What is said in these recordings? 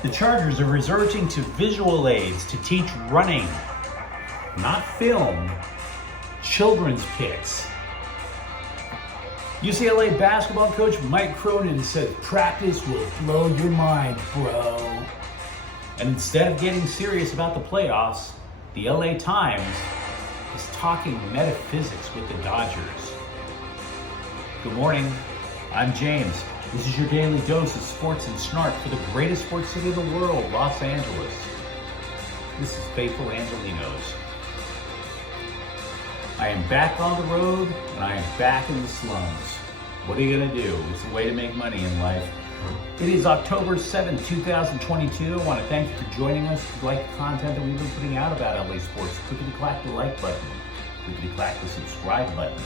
The Chargers are resorting to visual aids to teach running, not film, children's picks. UCLA basketball coach Mike Cronin said practice will blow your mind, bro. And instead of getting serious about the playoffs, the LA Times is talking metaphysics with the Dodgers. Good morning, I'm James. This is your daily dose of sports and snark for the greatest sports city in the world, Los Angeles. This is faithful Angelenos. I am back on the road and I am back in the slums. What are you gonna do? It's a way to make money in life. It is October 7th, 2022. I want to thank you for joining us. If you like the content that we've been putting out about LA sports, clickety-clack the like button. Clickety-clack the subscribe button.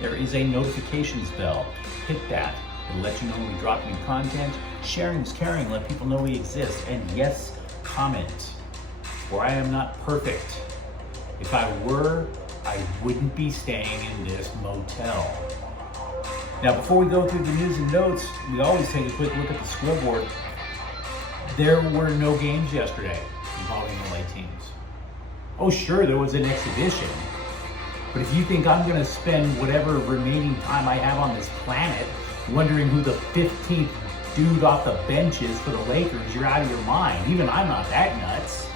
There is a notifications bell. Hit that. It'll let you know when we drop new content. Sharing is caring. Let people know we exist. And yes, comment. For I am not perfect. If I were, I wouldn't be staying in this motel. Now, before we go through the news and notes, we always take a quick look at the scoreboard. There were no games yesterday involving LA teams. Oh, sure, there was an exhibition. But if you think I'm going to spend whatever remaining time I have on this planet wondering who the 15th dude off the bench is for the Lakers, you're out of your mind. Even I'm not that nuts.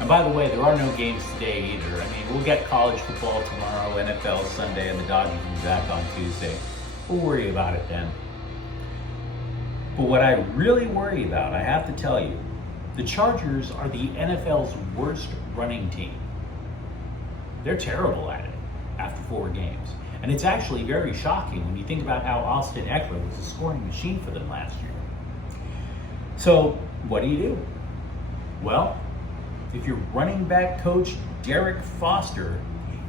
And by the way, there are no games today either. I mean, we'll get college football tomorrow, NFL Sunday, and the Dodgers will be back on Tuesday. We'll worry about it then. But what I really worry about, I have to tell you, the Chargers are the NFL's worst running team. They're terrible at it after 4 games. And it's actually very shocking when you think about how Austin Eckler was a scoring machine for them last year. So, what do? Well, if you're running back coach Derek Foster,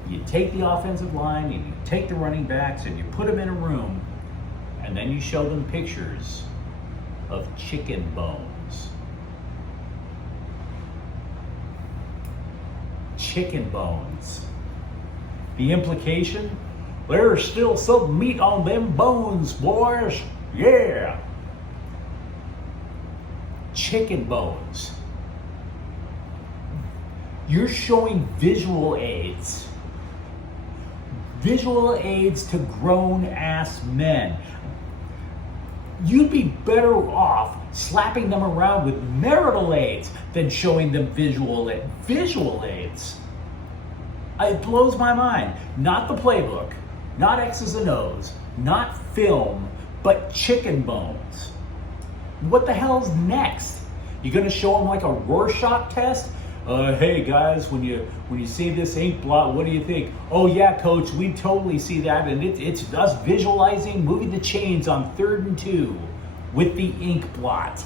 you take the offensive line and you take the running backs and you put them in a room and then you show them pictures of chicken bones. Chicken bones. The implication? There's still some meat on them bones, boys. Yeah. Chicken bones. You're showing visual aids. Visual aids to grown-ass men. You'd be better off slapping them around with marital aids than showing them visual aids. It blows my mind. Not the playbook, not X's and O's, not film, but chicken bones. What the hell's next? You gonna show them like a Rorschach test? Hey guys, when you see this ink blot, what do you think? Oh yeah, coach, we totally see that, and it's us visualizing moving the chains on 3rd and 2 with the ink blot.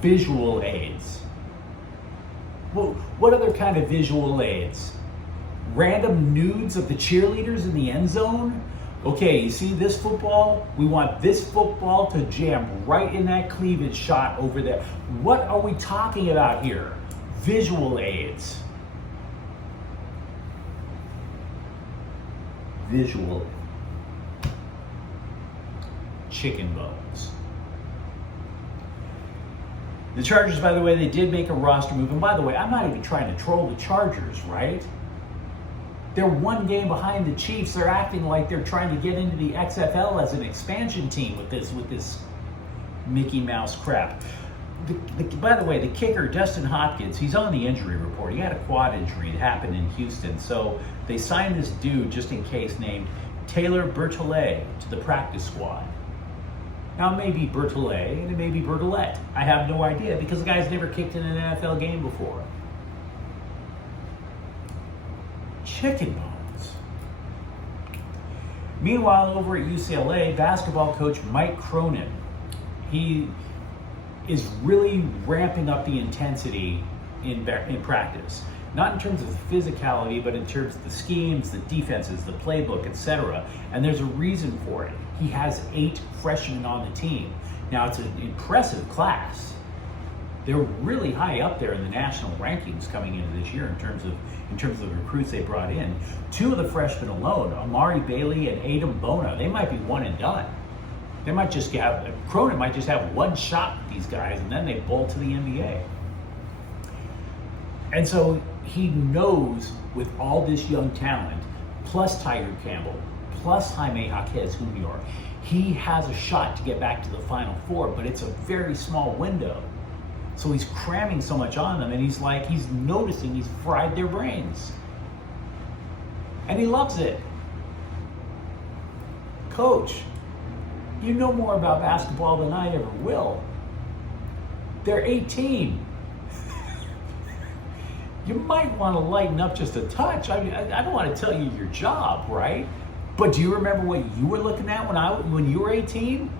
Visual aids. Well, what other kind of visual aids? Random nudes of the cheerleaders in the end zone? Okay, you see this football? We want this football to jam right in that cleavage shot over there. What are we talking about here? Visual aids. Visual. Chicken bones. The Chargers, by the way, they did make a roster move. And by the way, I'm not even trying to troll the Chargers, right? They're 1 game behind the Chiefs. They're acting like they're trying to get into the XFL as an expansion team with this Mickey Mouse crap. By the way, the kicker, Dustin Hopkins, he's on the injury report. He had a quad injury that happened in Houston. So they signed this dude, just in case, named Taylor Bertolet to the practice squad. Now, it may be Bertolet and it may be Bertolette. I have no idea because the guy's never kicked in an NFL game before. Chicken bones. Meanwhile, over at UCLA, basketball coach Mike Cronin, he is really ramping up the intensity in practice. Not in terms of the physicality, but in terms of the schemes, the defenses, the playbook, etc. And there's a reason for it. He has 8 freshmen on the team. Now, it's an impressive class. They're really high up there in the national rankings coming into this year in terms of the recruits they brought in. 2 of the freshmen alone, Amari Bailey and Adam Bona, they might be one and done. Cronin might just have one shot with these guys, and then they bolt to the NBA. And so he knows with all this young talent, plus Tiger Campbell, plus Jaime Jaquez Jr., he has a shot to get back to the Final Four, but it's a very small window. So he's cramming so much on them, and he's noticing he's fried their brains. And he loves it. Coach, you know more about basketball than I ever will. They're 18. You might want to lighten up just a touch. I mean, I don't want to tell you your job, right? But do you remember what you were looking at when you were 18?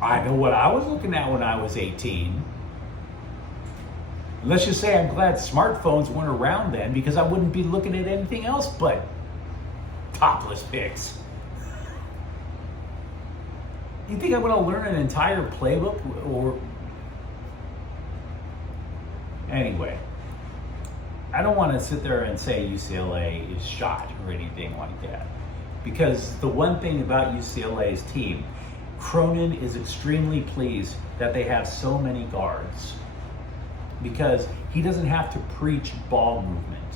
I know what I was looking at when I was 18. Let's just say I'm glad smartphones weren't around then, because I wouldn't be looking at anything else but topless pics. You think I'm going to learn an entire playbook? Or anyway, I don't want to sit there and say UCLA is shot or anything like that, because the one thing about UCLA's team, Cronin is extremely pleased that they have so many guards, because he doesn't have to preach ball movement.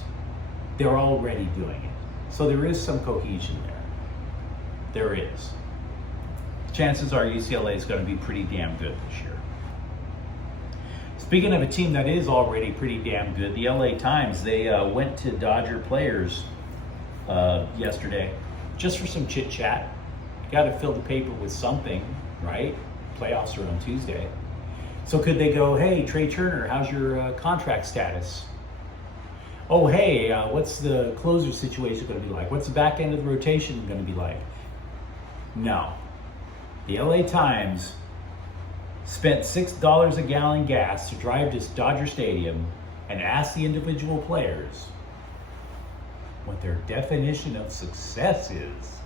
They're already doing it. So there is some cohesion there. There is. Chances are UCLA is going to be pretty damn good this year. Speaking of a team that is already pretty damn good, the LA Times, they went to Dodger players yesterday just for some chit chat. Got to fill the paper with something, right? Playoffs are on Tuesday. So could they go, hey, Trey Turner, how's your contract status? Oh, hey, what's the closer situation going to be like? What's the back end of the rotation going to be like? No. The LA Times spent $6 a gallon gas to drive to Dodger Stadium and ask the individual players what their definition of success is.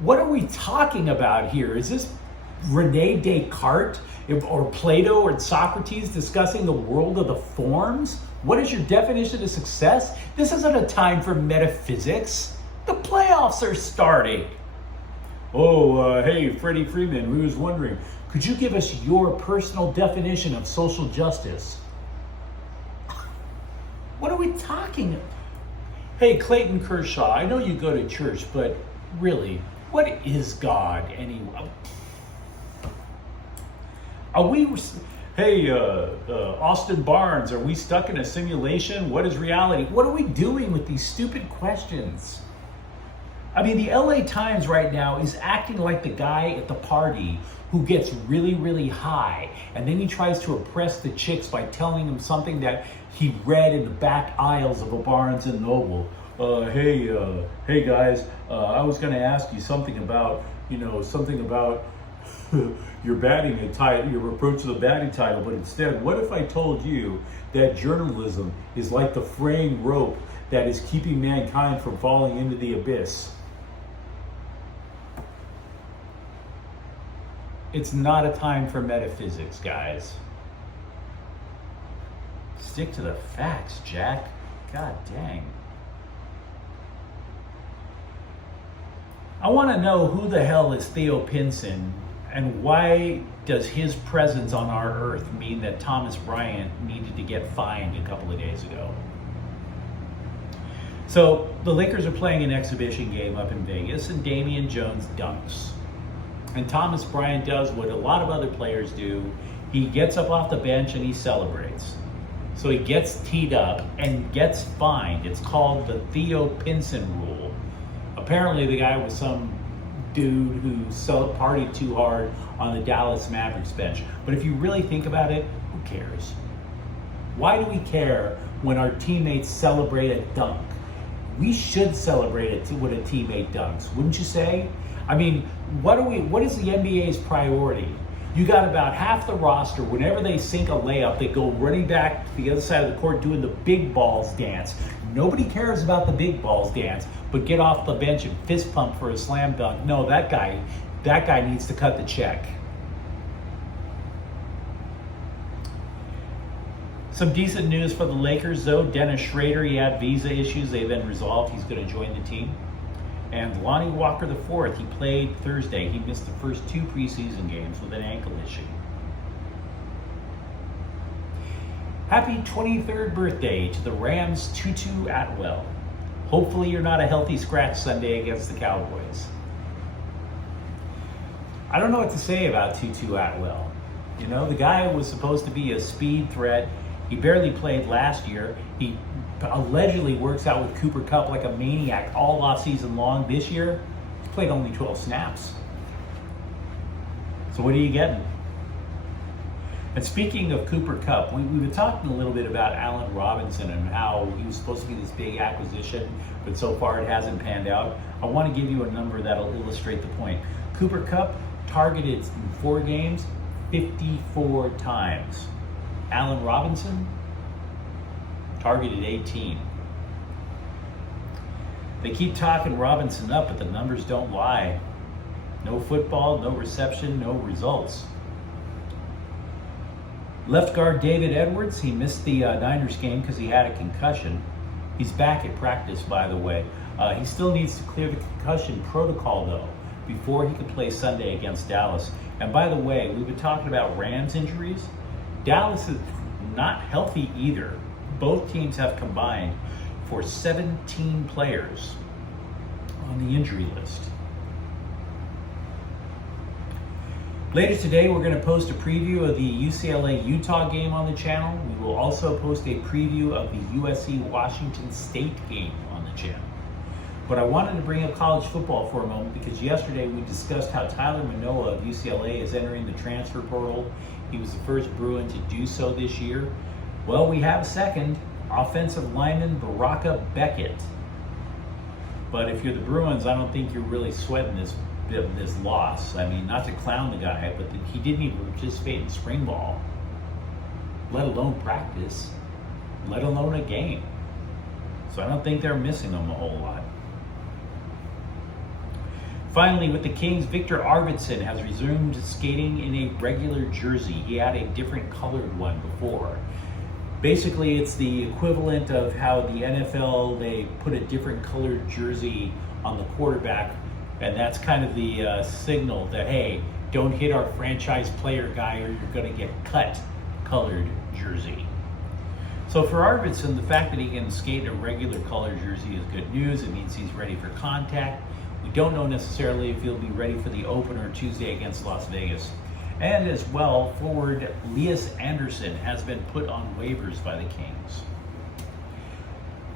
What are we talking about here? Is this Rene Descartes or Plato or Socrates discussing the world of the forms? What is your definition of success? This isn't a time for metaphysics. The playoffs are starting. Oh, hey, Freddie Freeman, we was wondering, could you give us your personal definition of social justice? What are we talking about? Hey, Clayton Kershaw, I know you go to church, but really, what is God anyway? Are we... Hey, Austin Barnes, are we stuck in a simulation? What is reality? What are we doing with these stupid questions? I mean, the LA Times right now is acting like the guy at the party who gets really, really high, and then he tries to oppress the chicks by telling them something that he read in the back aisles of a Barnes and Noble. Hey guys, I was going to ask you something about your batting title, your approach to the batting title, but instead, what if I told you that journalism is like the fraying rope that is keeping mankind from falling into the abyss? It's not a time for metaphysics, guys. Stick to the facts, Jack. God dang. I want to know who the hell is Theo Pinson, and why does his presence on our earth mean that Thomas Bryant needed to get fined a couple of days ago? So the Lakers are playing an exhibition game up in Vegas, and Damian Jones dunks. And Thomas Bryant does what a lot of other players do. He gets up off the bench and he celebrates. So he gets teed up and gets fined. It's called the Theo Pinson rule. Apparently the guy was some dude who partied too hard on the Dallas Mavericks bench. But if you really think about it, who cares? Why do we care when our teammates celebrate a dunk? We should celebrate it when a teammate dunks, wouldn't you say? I mean, what is the NBA's priority? You got about half the roster, whenever they sink a layup, they go running back to the other side of the court doing the big balls dance. Nobody cares about the big balls dance, but get off the bench and fist pump for a slam dunk. No, that guy needs to cut the check. Some decent news for the Lakers, though. Dennis Schrader, he had visa issues. They've been resolved. He's going to join the team. And Lonnie Walker IV, he played Thursday. He missed the first 2 preseason games with an ankle issue. Happy 23rd birthday to the Rams' Tutu Atwell. Hopefully you're not a healthy scratch Sunday against the Cowboys. I don't know what to say about Tutu Atwell. You know, the guy was supposed to be a speed threat. He barely played last year. He allegedly works out with Cooper Kupp like a maniac all off season long. This year, he played only 12 snaps. So what are you getting? And speaking of Cooper Kupp, we've been talking a little bit about Allen Robinson and how he was supposed to be this big acquisition, but so far it hasn't panned out. I want to give you a number that'll illustrate the point. Cooper Kupp targeted in 4 games 54 times. Allen Robinson targeted 18. They keep talking Robinson up, but the numbers don't lie. No football, no reception, no results. Left guard David Edwards, he missed the Niners game because he had a concussion. He's back at practice, by the way. He still needs to clear the concussion protocol, though, before he can play Sunday against Dallas. And by the way, we've been talking about Rams injuries. Dallas is not healthy either. Both teams have combined for 17 players on the injury list. Later today, we're going to post a preview of the UCLA-Utah game on the channel. We will also post a preview of the USC-Washington State game on the channel. But I wanted to bring up college football for a moment because yesterday we discussed how Tyler Manoa of UCLA is entering the transfer portal. He was the first Bruin to do so this year. Well, we have second, offensive lineman Baraka Beckett. But if you're the Bruins, I don't think you're really sweating this loss. I mean, not to clown the guy, but he didn't even participate in spring ball, let alone practice, let alone a game. So I don't think they're missing him a whole lot. Finally, with the Kings, Victor Arvidsson has resumed skating in a regular jersey. He had a different colored one before. Basically, it's the equivalent of how the NFL, they put a different colored jersey on the quarterback, and that's kind of the signal that, hey, don't hit our franchise player guy or you're going to get cut colored jersey. So for Arvidsson, the fact that he can skate a regular colored jersey is good news. It means he's ready for contact. We don't know necessarily if he'll be ready for the opener Tuesday against Las Vegas. And as well, forward Elias Anderson has been put on waivers by the Kings.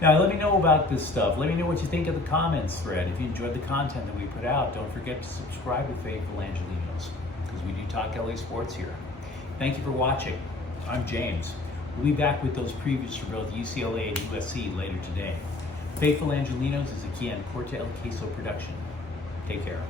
Now, let me know about this stuff. Let me know what you think of the comments thread. If you enjoyed the content that we put out, don't forget to subscribe to Faithful Angelenos, because we do talk LA sports here. Thank you for watching. I'm James. We'll be back with those previews for both UCLA and USC later today. Faithful Angelenos is a Kian Corte El Queso production. Take care.